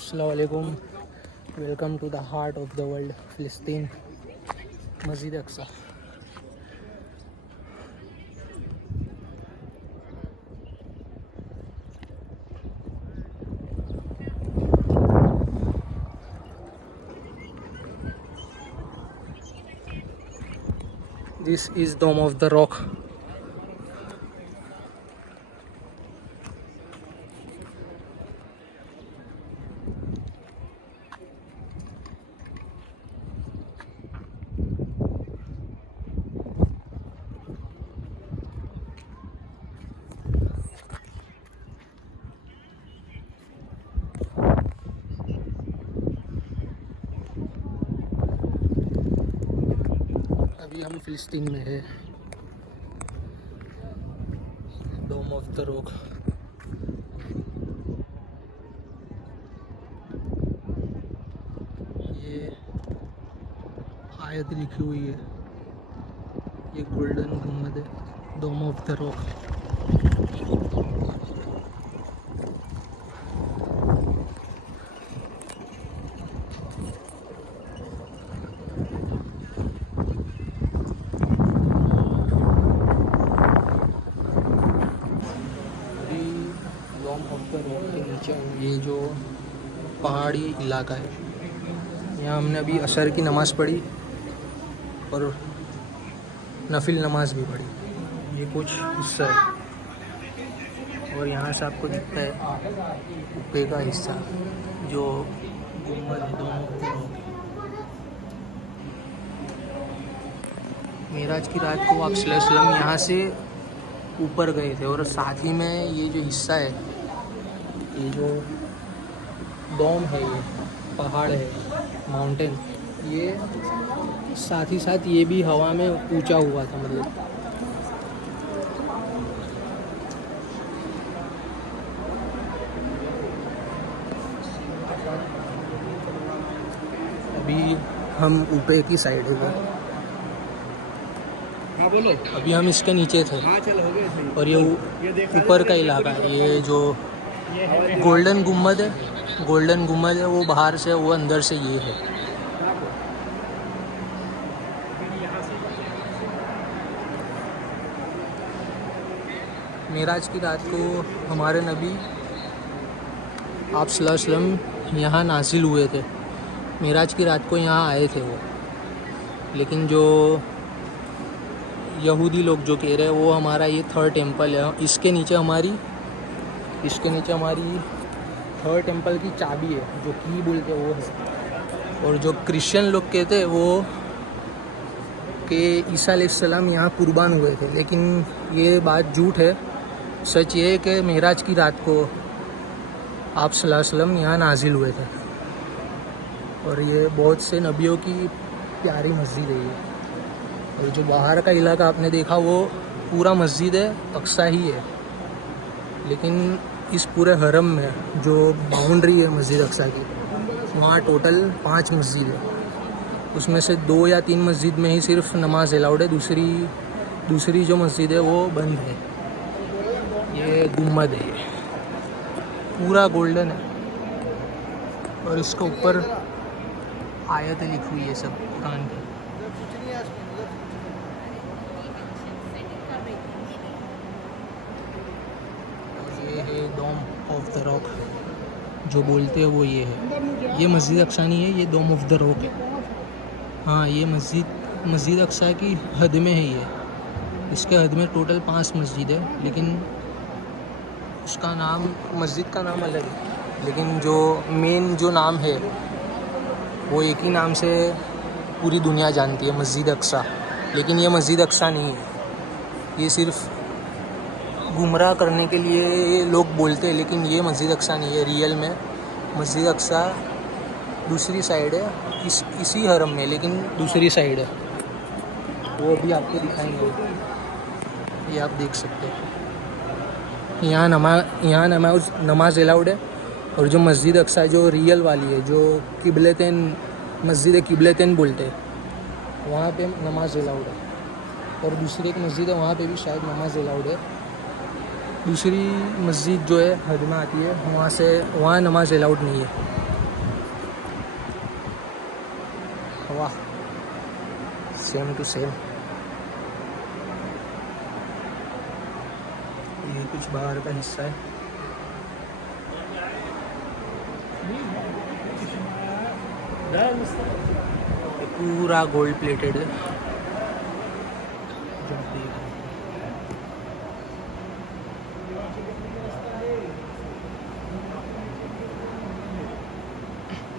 अस्सलामुअलैकुम, welcome to the heart of the world, फ़िलिस्तीन, मस्जिद अक्सा। This is dome of the rock. अभी हम फ़िलिस्तीन में है, डोम ऑफ द रॉक। ये आयत लिखी हुई है, ये गोल्डन गुम्बद है, dome of the rock. Dome of the rock के नीचे ये जो पहाड़ी इलाका है, यहाँ हमने अभी असर की नमाज़ पढ़ी और नफिल नमाज भी पढ़ी। ये कुछ हिस्सा है और यहाँ से आपको दिखता है ऊपर का हिस्सा जो गुम्बद है, dome of the rock. Meraj की रात को आप सल्लल्लाहु अलैहि वसल्लम यहाँ से ऊपर गए थे और साथ ही में ये जो हिस्सा है, ये जो डोम है, ये पहाड़ है, माउंटेन, ये साथ ही साथ ये भी हवा में ऊंचा हुआ था। मतलब अभी हम ऊपर की साइड है, बोलो। अभी हम इसके नीचे थे और ये ऊपर का इलाका है। ये जो गोल्डन गुम्बद है, गोल्डन गुम्बद है, वो बाहर से, वो अंदर से ये है। मेराज की रात को हमारे नबी आप सल्लल्लाहु अलैहि वसल्लम यहाँ नाजिल हुए थे। मेराज की रात को यहाँ आए थे वो, लेकिन जो यहूदी लोग जो कह रहे हैं वो हमारा ये थर्ड टेंपल है, इसके नीचे हमारी थर्ड टेंपल की चाबी है, जो की बोलते हैं वो है। और जो क्रिश्चियन लोग कहते हैं वो कि ईसा अलैहिस्सलाम यहाँ कुर्बान हुए थे, लेकिन ये बात झूठ है। सच ये है कि मेराज की रात को आप सल्लल्लाहु अलैहि वसल्लम यहाँ नाजिल हुए थे और ये बहुत से नबियों की प्यारी मस्जिद है ये। और जो बाहर का इलाका आपने देखा वो पूरा मस्जिद है अक्सा ही है, लेकिन इस पूरे हरम में जो बाउंड्री है मस्जिद अक्सा की, वहाँ टोटल 5 मस्जिद है। उसमें से 2 या 3 मस्जिद में ही सिर्फ नमाज अलाउड है, दूसरी जो मस्जिद है वो बंद है। ये गुम्बद है, ये पूरा गोल्डन है और इसके ऊपर आयतें लिखी हुई है सब कुरान की। ये है डोम ऑफ द रॉक, जो बोलते हैं वो ये है। ये मस्जिद अक्सा नहीं है, ये डोम ऑफ द रॉक है। हाँ, ये मस्जिद अक्सा की हद में है ये। इसके हद में टोटल 5 मस्जिद है, लेकिन उसका नाम, मस्जिद का नाम अलग है, लेकिन जो मेन जो नाम है वो एक ही नाम से पूरी दुनिया जानती है, मस्जिद अक्सा। लेकिन ये मस्जिद अक्सा नहीं है, ये सिर्फ गुमराह करने के लिए लोग बोलते हैं, लेकिन ये मस्जिद अक्सा नहीं है। रियल में मस्जिद अक्सा दूसरी साइड है, इसी हरम में, लेकिन दूसरी साइड है। वो भी आपको दिखाएंगे, ये आप देख सकते हैं। यहाँ नमाज अलाउड है। और जो मस्जिद अक्सा जो रियल वाली है, जो किबलतैन, मस्जिद किबलतैन बोलते हैं, वहाँ पे नमाज अलाउड है। और दूसरी एक मस्जिद है, वहाँ पे भी शायद नमाज अलाउड है। दूसरी मस्जिद जो है हद में आती है, वहाँ नमाज अलाउड नहीं है। वाह, सेम टू सेम। ये कुछ बाहर का हिस्सा है। ये पूरा गोल्ड प्लेटेड है।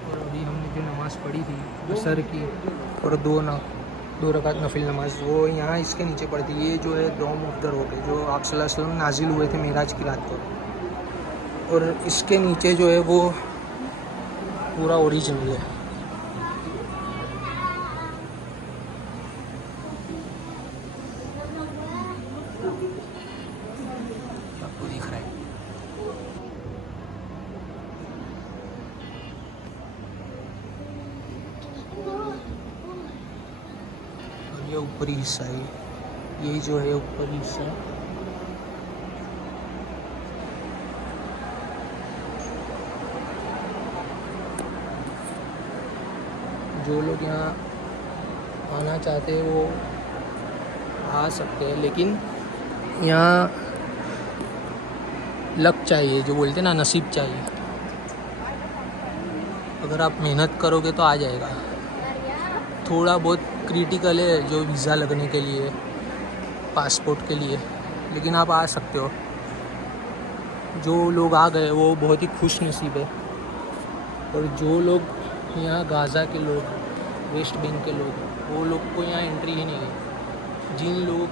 और अभी हमने जो नमाज़ पढ़ी थी असर की, और दो रकात नफिल नमाज, वो यहाँ इसके नीचे पड़ती है। ये जो है डोम ऑफ द रॉक है, जो आप सल्लल्लाहु अलैहि वसल्लम नाजिल हुए थे मेराज की रात को, और इसके नीचे जो है वो पूरा ओरिजिनल है। आपको दिख रहा है। और ये ऊपरी हिस्सा है, यही जो है ऊपरी हिस्सा। जो लोग यहाँ आना चाहते हैं वो आ सकते हैं, लेकिन यहाँ लक चाहिए, जो बोलते हैं ना, नसीब चाहिए। अगर आप मेहनत करोगे तो आ जाएगा। थोड़ा बहुत क्रिटिकल है जो वीज़ा लगने के लिए, पासपोर्ट के लिए, लेकिन आप आ सकते हो। जो लोग आ गए वो बहुत ही खुश नसीब है। और जो लोग यहाँ गाज़ा के लोग, वेस्ट बैंक के लोग, वो लोग को यहाँ एंट्री ही नहीं है। जिन लोगों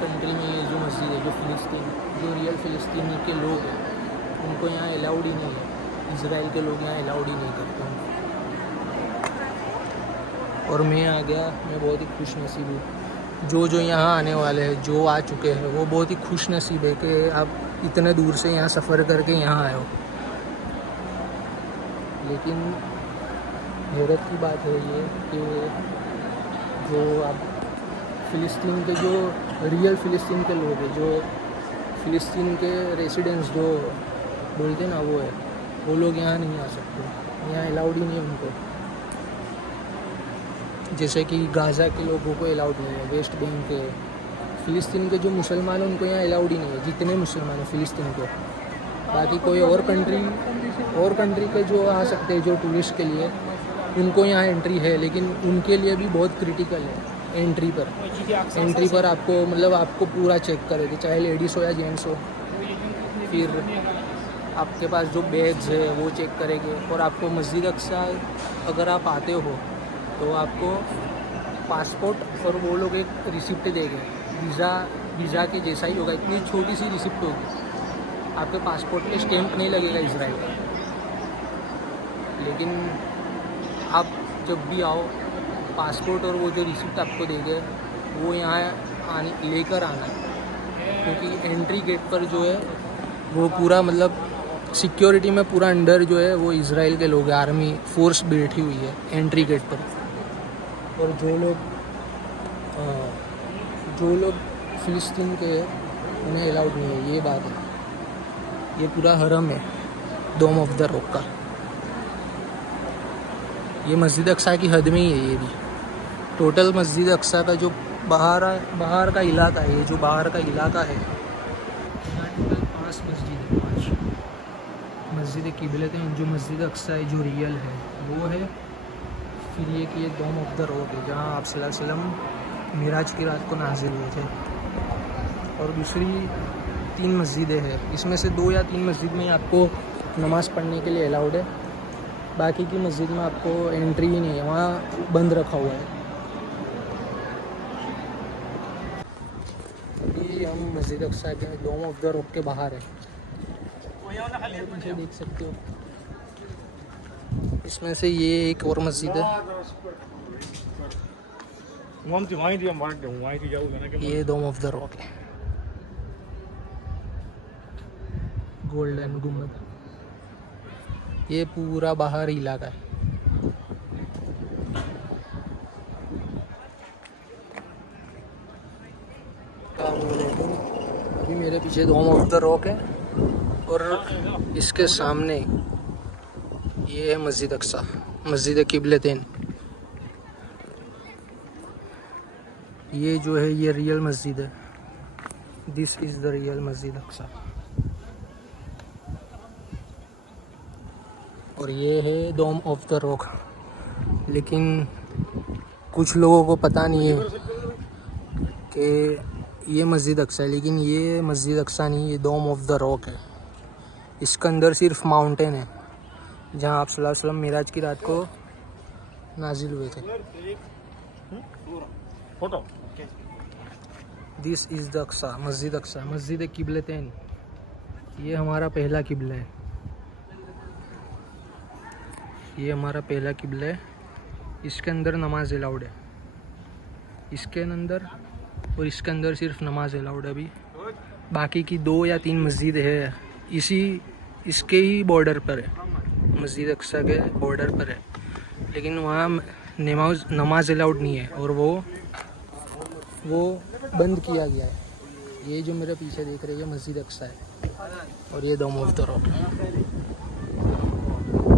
कंट्री में ये जो मस्जिद है, जो फ़िलिस्तीन, जो रियल फ़िलिस्तीनी के लोग हैं, उनको यहाँ अलाउड ही नहीं है। इज़राइल के लोग यहाँ अलाउड ही नहीं करते हैं। और मैं आ गया, मैं बहुत ही खुश नसीब हूँ। जो यहाँ आने वाले हैं, जो आ चुके हैं, वो बहुत ही खुश नसीब है कि आप इतने दूर से यहाँ सफ़र करके यहाँ आए हो। लेकिन हैरत की बात है ये कि जो आप फ़िलिस्तीन के, जो रियल फ़िलिस्तीन के लोग हैं, जो फ़िलिस्तीन के रेसिडेंट्स जो बोलते हैं ना, वो लोग यहाँ नहीं आ सकते। यहाँ अलाउड ही नहीं है उनको। जैसे कि गाज़ा के लोगों को अलाउड नहीं है, वेस्ट बैंक के, फ़िलिस्तीन के जो मुसलमान हैं उनको यहाँ अलाउड ही नहीं है, जितने मुसलमान हैं फ़िलिस्तीन के। बाकी कोई और कंट्री के जो आ सकते हैं, जो टूरिस्ट के लिए, उनको यहाँ एंट्री है, लेकिन उनके लिए भी बहुत क्रिटिकल है। एंट्री पर आपको, मतलब आपको पूरा चेक करेंगे, चाहे लेडीज़ हो या जेंट्स हो। फिर आपके पास जो बैग्स है वो चेक करेंगे। और आपको मस्जिद अक्सा अगर आप आते हो तो आपको पासपोर्ट और वो लोग एक रिसिप्ट देंगे, वीज़ा के जैसा ही होगा, इतनी छोटी सी रिसिप्ट होगी। आपके पासपोर्ट पे स्टैंप नहीं लगेगा इजराइल का, लेकिन आप जब भी आओ, पासपोर्ट और वो जो रिसिप्ट आपको देंगे वो यहाँ लेकर आना है। क्योंकि एंट्री गेट पर जो है वो पूरा, मतलब सिक्योरिटी में पूरा अंडर जो है वो इजराइल के लोग, आर्मी फोर्स बैठी हुई है एंट्री गेट पर। और जो लोग फ़िलिस्तीन के उन्हें अलाउड नहीं है, ये बात है। ये पूरा हरम है डोम ऑफ द रॉक का। ये मस्जिद अक्सा की हद में ही है। ये भी टोटल मस्जिद अक्सा का जो बाहर का इलाका है, ये जो बाहर का इलाका है, यहाँ टोटल 5 मस्जिद है, 5 मस्जिद किबलत हैं। जो मस्जिद अक्सा है जो रियल है वो है। फिर ये कि ये डोम ऑफ द रॉक है, जहाँ आप सल्लल्लाहु अलैहि वसल्लम मेराज की रात को नाजिल हुए थे। और दूसरी 3 मस्जिदें हैं, इसमें से 2 या 3 मस्जिद में आपको नमाज़ पढ़ने के लिए अलाउड है। बाकी की मस्जिद में आपको एंट्री ही नहीं है, वहाँ बंद रखा हुआ है। ये हम मस्जिद अक्सा के डोम ऑफ द रॉक के बाहर है, देख सकते हो। इसमें से ये एक और मस्जिद है, ये डोम ऑफ द रॉक है, गोल्डन गुम्बद। ये पूरा बाहरी इलाका है। अभी मेरे पीछे डोम ऑफ द रॉक है और इसके सामने ये है मस्जिद अक्सा। मस्जिद किबलतैन। ये जो है ये रियल मस्जिद है। दिस इज़ द रियल मस्जिद अक्सा। और ये है डोम ऑफ द रॉक। लेकिन कुछ लोगों को पता नहीं है कि ये मस्जिद अक्सा है, लेकिन ये मस्जिद अक्सा नहीं, ये डोम ऑफ द रॉक है। इसके अंदर सिर्फ माउंटेन है जहाँ आप सल्लल्लाहु अलैहि वसल्लम मिराज की रात को नाजिल हुए थे। दिस इज़ द अक्सा, मस्जिद अक्सा, मस्जिद किबलतैन। ये हमारा पहला किबला है, ये हमारा पहला किबला है। इसके अंदर नमाज अलाउड है, इसके अंदर और इसके अंदर सिर्फ नमाज अलाउड है। अभी बाकी की 2 या 3 मस्जिद है इसके ही बॉर्डर पर है, मस्जिद अक्सा के बॉर्डर पर है, लेकिन वहाँ नमाज अलाउड नहीं है और वो बंद किया गया है। ये जो मेरे पीछे देख रहे हैं ये मस्जिद अक्सा है और ये डोम ऑफ द रॉक है।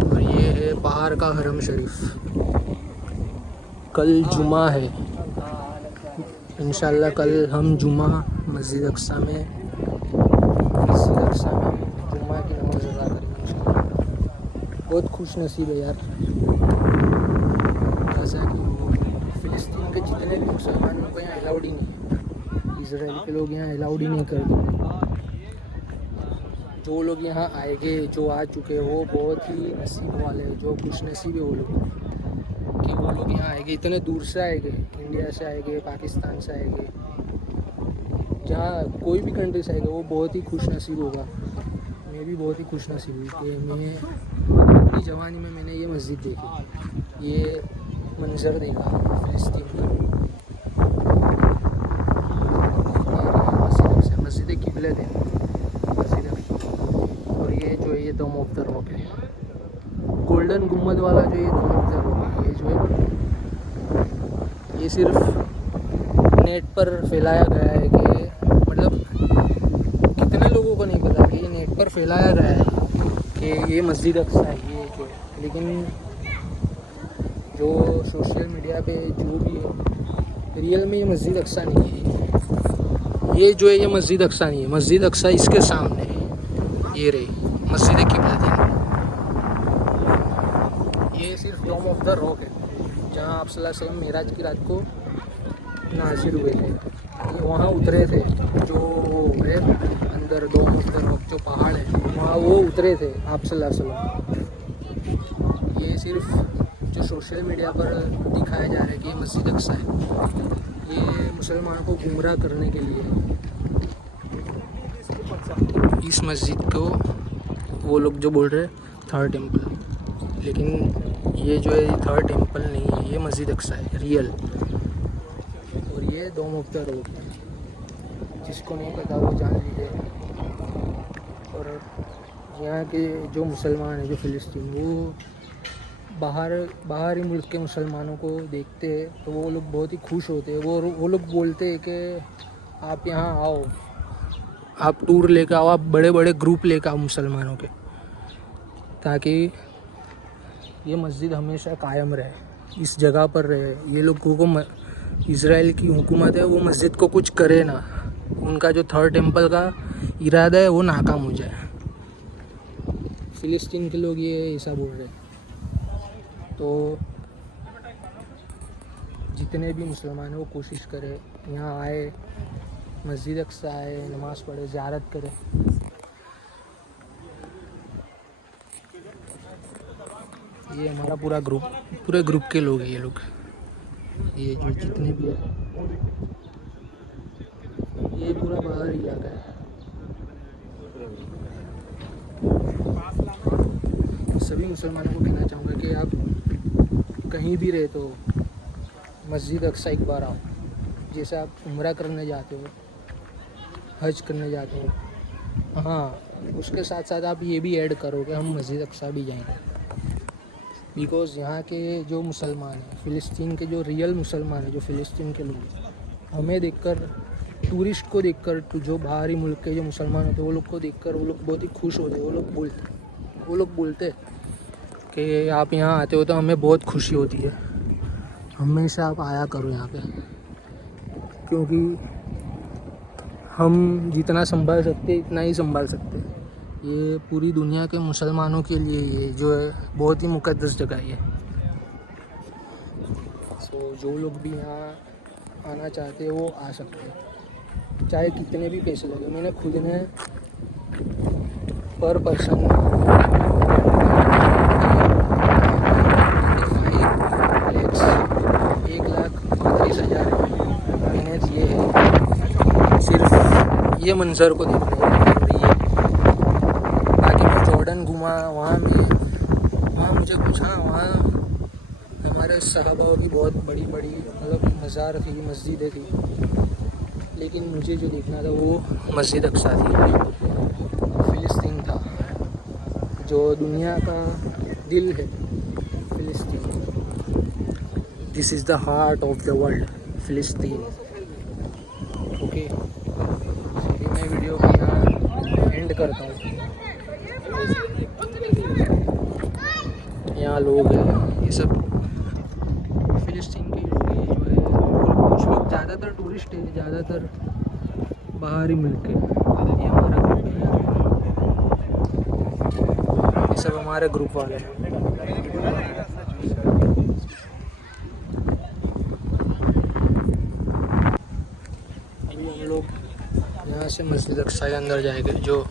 और ये है बाहर का हरम शरीफ। कल जुमा है, इंशाल्लाह कल हम जुमा मस्जिद अक्सा में जुमा की नमाज़ अदा करेंगे इंशाल्लाह। बहुत खुश नसीब है यार गाज़ा के लोगों को। फ़िलिस्तीन के जितने भी मुसलमान उनको यहाँ अलाउड ही नहीं है, इजराइल के लोग यहाँ अलाउड ही नहीं करते। जो लोग यहाँ आएंगे, जो आ चुके हैं, वो बहुत ही नसीब वाले हैं, जो खुश नसीब है वो लोग कि वो लोग यहाँ आएंगे। इतने दूर से आएंगे, इंडिया से आएंगे, पाकिस्तान से आएंगे, जहाँ कोई भी कंट्री से आएगा वो बहुत ही खुश नसीब होगा। मैं भी बहुत ही खुश नसीब हूँ कि मैं अपनी जवानी में मैंने ये मस्जिद देखी, ये मंज़र देखा फ़िलिस्तीन का। मस्जिद किबलतैन, और ये जो है ये डोम ऑफ द रॉक है। गोल्डन गुम्बद वाला जो ये डोम ऑफ द रॉक है, ये जो है ये सिर्फ नेट पर फैलाया गया है कि मतलब कितने लोगों को नहीं पता कि ये नेट पर फैलाया गया है कि ये मस्जिद अक्सा है ये जो है। लेकिन जो सोशल मीडिया पे जो भी है, रियल में ये मस्जिद अक्सा नहीं है। ये जो है ये मस्जिद अक्सा नहीं है, मस्जिद अक्सा इसके सामने है। ये रही मस्जिद किबलतैन। ये सिर्फ डोम ऑफ द रॉक है जहाँ आप सल्लल्लाहु अलैहि वसल्लम मेराज की रात को नाज़िल हुए थे। ये वहाँ उतरे थे, जो है अंदर डोम ऑफ द रॉक जो पहाड़ है वहाँ वो उतरे थे आप सल्लल्लाहु अलैहि वसल्लम। ये सिर्फ जो सोशल मीडिया पर दिखाया जा रहा है कि ये मस्जिद अक्सा है, ये मुसलमानों को गुमराह करने के लिए। इस मस्जिद को वो लोग जो बोल रहे हैं थर्ड टेम्पल, लेकिन ये जो है थर्ड टेम्पल नहीं है, ये मस्जिद अक्सा है रियल। और ये डोम ऑफ द रॉक है, जिसको नहीं पता वो जान लीजिए। और यहाँ के जो मुसलमान हैं, जो फ़िलिस्तीन, वो बाहरी मुल्क के मुसलमानों को देखते हैं तो वो लोग बहुत ही खुश होते हैं। वो लोग बोलते हैं कि आप यहाँ आओ, आप टूर लेकर आओ, आप बड़े बड़े ग्रुप लेकर आओ मुसलमानों के, ताकि ये मस्जिद हमेशा कायम रहे, इस जगह पर रहे। ये लोगों को इज़राइल की हुकूमत है वो मस्जिद को कुछ करे ना, उनका जो थर्ड टेम्पल का इरादा है वो नाकाम हो जाए। फ़िलिस्तीन के लोग ये ऐसा बोल रहे हैं। तो जितने भी मुसलमान हैं वो कोशिश करें यहाँ आए, मस्जिद अक्सा आए, नमाज़ पढ़े, ज़ियारत करें। ये हमारा पूरे ग्रुप के लोग हैं ये लोग, ये जो जितने भी है, ये पूरा बाहर इलाका है। सभी मुसलमानों को कहना चाहूँगा कि आप कहीं भी रहे तो मस्जिद अक्सा एक बार आओ। जैसे आप उम्रा करने जाते हो, हज करने जाते हो, हाँ उसके साथ साथ आप ये भी ऐड करो कि हम मस्जिद अक्सा भी जाएंगे। बिकॉज़ यहाँ के जो मुसलमान हैं, फ़िलिस्तीन के जो रियल मुसलमान हैं, जो फ़िलिस्तीन के लोग, हमें देखकर, टूरिस्ट को देखकर, जो बाहरी मुल्क के जो मुसलमान होते हैं वो लोग को देखकर वो लोग बहुत ही खुश होते हैं। वो लोग बोलते कि आप यहाँ आते हो तो हमें बहुत खुशी होती है। हमेशा आप आया करो यहाँ पे, क्योंकि हम जितना संभाल सकते इतना ही संभाल सकते। ये पूरी दुनिया के मुसलमानों के लिए ये जो है बहुत ही मुक़द्दस जगह है। सो जो लोग भी यहाँ आना चाहते हैं वो आ सकते हैं, चाहे कितने भी पैसे लगे। मैंने खुद ने पर पर्सन 1,35,000 मैंने दिए हैं सिर्फ ये मंज़र को देखने के लिए। बाकी मैं जॉर्डन घूमा, वहाँ मुझे कुछ, हाँ वहाँ हमारे सहाबाओं की बहुत बड़ी मतलब मज़ार थी, मस्जिदें थी, लेकिन मुझे जो देखना था वो मस्जिद अक्सा थी। फ़िलिस्तीन था, जो दुनिया का दिल है फ़िलिस्तीन। This is the heart of the world, फ़िलिस्तीन। ओके, मैं वीडियो को यहाँ एंड करता हूँ। यहाँ लोग हैं, ये सब फ़िलिस्तीन के लोग हैं जो है, और कुछ लोग ज़्यादातर टूरिस्ट हैं, ज़्यादातर बाहरी मुल्क के। ये हमारा ग्रुप है, ये सब हमारे ग्रुप वाले हैं। अभी हम लोग यहाँ से मस्जिद अक्सा के अंदर जाएंगे, जो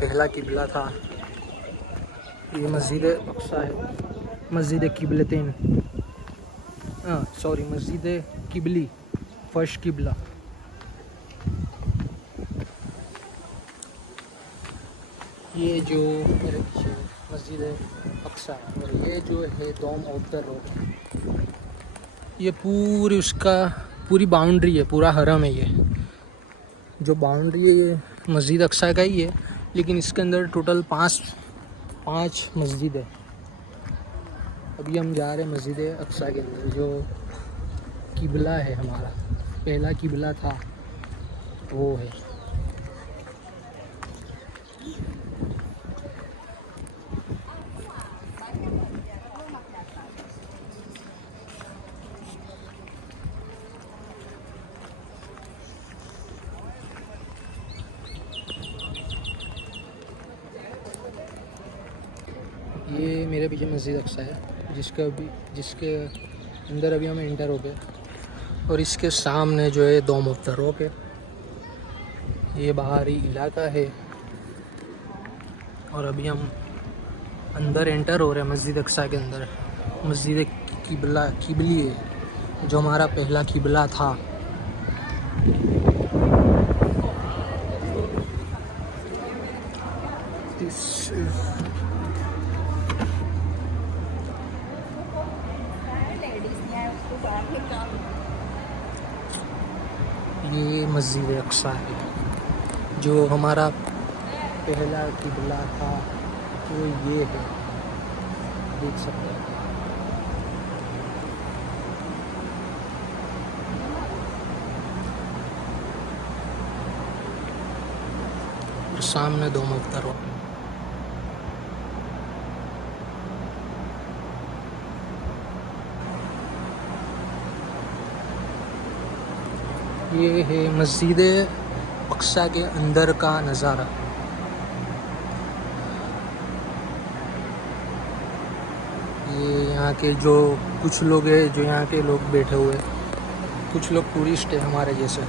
पहला किबला था। ये मस्जिद अक्सा है, मस्जिद किबलतैन, सॉरी मस्जिद किबली, फर्स्ट किबला। ये जो मेरे पीछे मस्जिद अक्सा है, और ये जो है डोम ऑफ द रॉक। ये पूरी बाउंड्री है, पूरा हरम है। ये जो बाउंड्री है ये मस्जिद अक्सा का ही है, लेकिन इसके अंदर टोटल पाँच मस्जिद है। अभी हम जा रहे हैं मस्जिद अक्सा के अंदर, जो किबला है हमारा, पहला किबला था वो है। ये मेरे पीछे मस्जिद अक्सा है, जिसके अंदर अभी हम एंटर हो गए, और इसके सामने जो है डोम ऑफ द रॉक है। ये बाहरी इलाका है, और अभी हम अंदर एंटर हो रहे हैं मस्जिद अक्सा के अंदर। मस्जिद किबली है, जो हमारा पहला किबला था। ये मस्जिद अक्सा है, जो हमारा पहला किबला था, वो ये है, देख सकते हैं। और सामने डोम ऑफ द रॉक। ये है मस्जिद अक्सा के अंदर का नज़ारा। ये यहाँ के जो कुछ लोग हैं, जो यहाँ के लोग बैठे हुए, कुछ लोग टूरिस्ट हैं हमारे जैसे।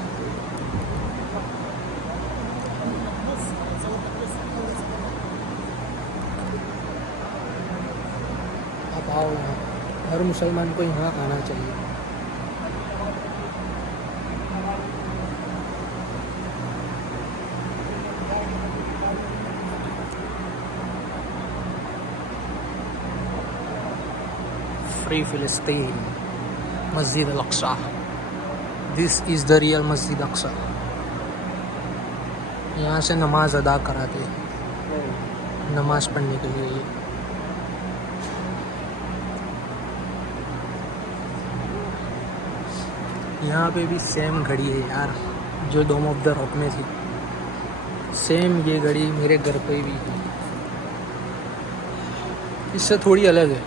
आप आओ यहाँ, हर मुसलमान को यहाँ आना चाहिए। फ्री फ़िलिस्तीन, मस्जिद Al-Aqsa. This is the real मस्जिद अक्सा। यहाँ से नमाज अदा कराते हैं, नमाज पढ़ने के लिए। यहाँ पे भी सेम घड़ी है यार, जो डोम ऑफ द रॉक में थी, सेम ये घड़ी मेरे घर पे भी है। इससे थोड़ी अलग है।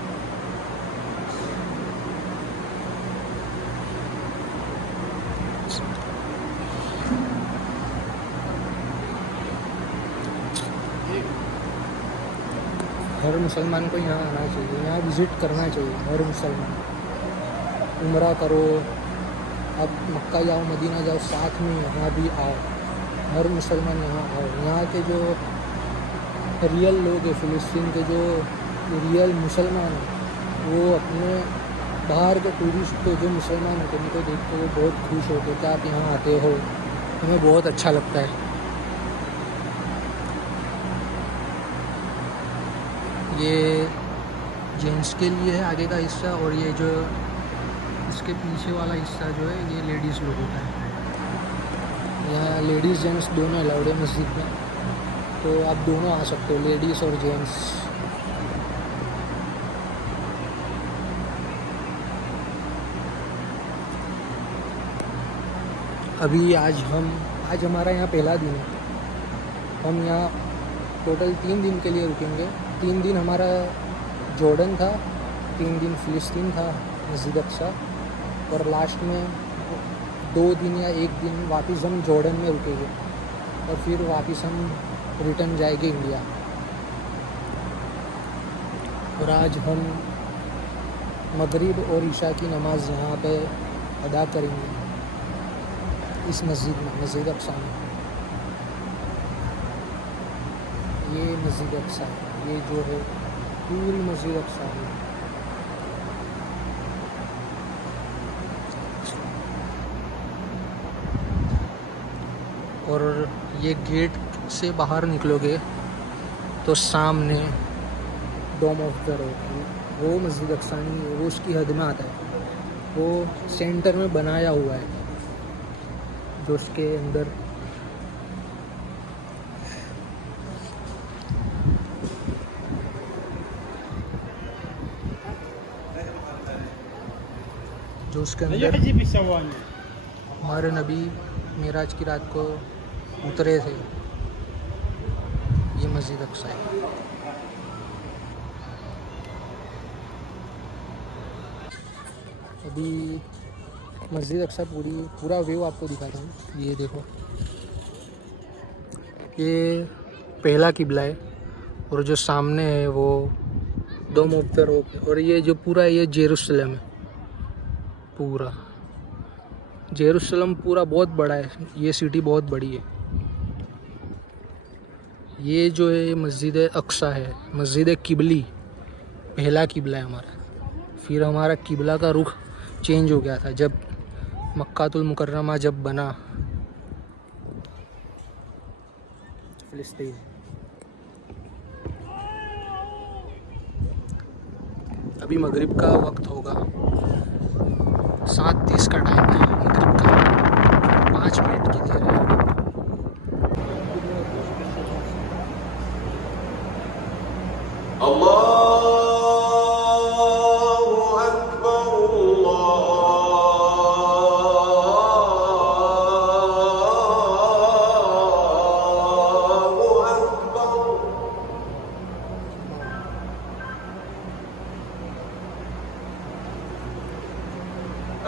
हर मुसलमान को यहाँ आना चाहिए, यहाँ विज़िट करना चाहिए। हर मुसलमान उम्रा करो, अब मक्का जाओ, मदीना जाओ, साथ में यहाँ भी आओ। हर मुसलमान यहाँ आओ। यहाँ के जो रियल लोग हैं, फ़िलिस्तीन के जो रियल मुसलमान हैं, वो अपने बाहर के टूरिस्ट को जो मुसलमान होते हैं उनको देख के वो बहुत खुश होते हैं कि आप यहाँ आते हो, हमें बहुत अच्छा लगता है। ये जेंट्स के लिए है आगे का हिस्सा, और ये जो इसके पीछे वाला हिस्सा जो है ये लेडीज़ लोगों का है। यहाँ लेडीज़ जेंट्स दोनों अलाउड है मस्जिद में, तो आप दोनों आ सकते हो, लेडीज़ और जेंट्स। अभी आज हमारा यहाँ पहला दिन है। हम यहाँ टोटल 3 दिन के लिए रुकेंगे। 3 दिन हमारा जॉर्डन था, 3 दिन फ़िलिस्तीन था, मस्जिद अक्सा, और लास्ट में 2 दिन या 1 दिन वापस हम जॉर्डन में रुकेंगे और फिर वापस हम रिटर्न जाएंगे इंडिया। और आज हम मगरिब और ईशा की नमाज़ यहाँ पे अदा करेंगे इस मस्जिद में, मस्जिद अक्सा में। ये मस्जिद अक्सा है, ये जो है पूरी मस्जिद अक्सा है। और ये गेट से बाहर निकलोगे तो सामने डोम ऑफ द रॉक, वो मस्जिद अक्सा नहीं है, वो उसकी हद में आता है। वो सेंटर में बनाया हुआ है, जो उसके अंदर हमारे नबी मेराज की रात को उतरे थे। ये मस्जिद अक्सा है। अभी मस्जिद अक्सा पूरा व्यू आपको दिखाता हूँ। ये देखो, ये पहला किबला है, और जो सामने है वो डोम ऑफ द रॉक है। और ये जो पूरा ये जेरूसलम है, पूरा जेरूसलम पूरा बहुत बड़ा है। ये सिटी बहुत बड़ी है। ये जो है मस्जिद अक्सा है, मस्जिद किबली, पहला किबला है हमारा। फिर हमारा किबला का रुख चेंज हो गया था जब मक्कातुल मुकर्रमा जब बना फ़िलिस्तीन। अभी मगरिब का वक्त होगा, 7:30 का टाइम है मगरिब का, 5 मिनट की देर है।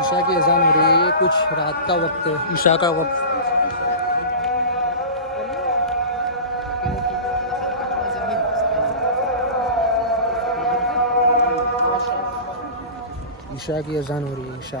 ईशा की अजान हो रही है। ये कुछ रात का वक्त है, ईशा का वक्त। ईशा की अजान हो रही है, ईशा।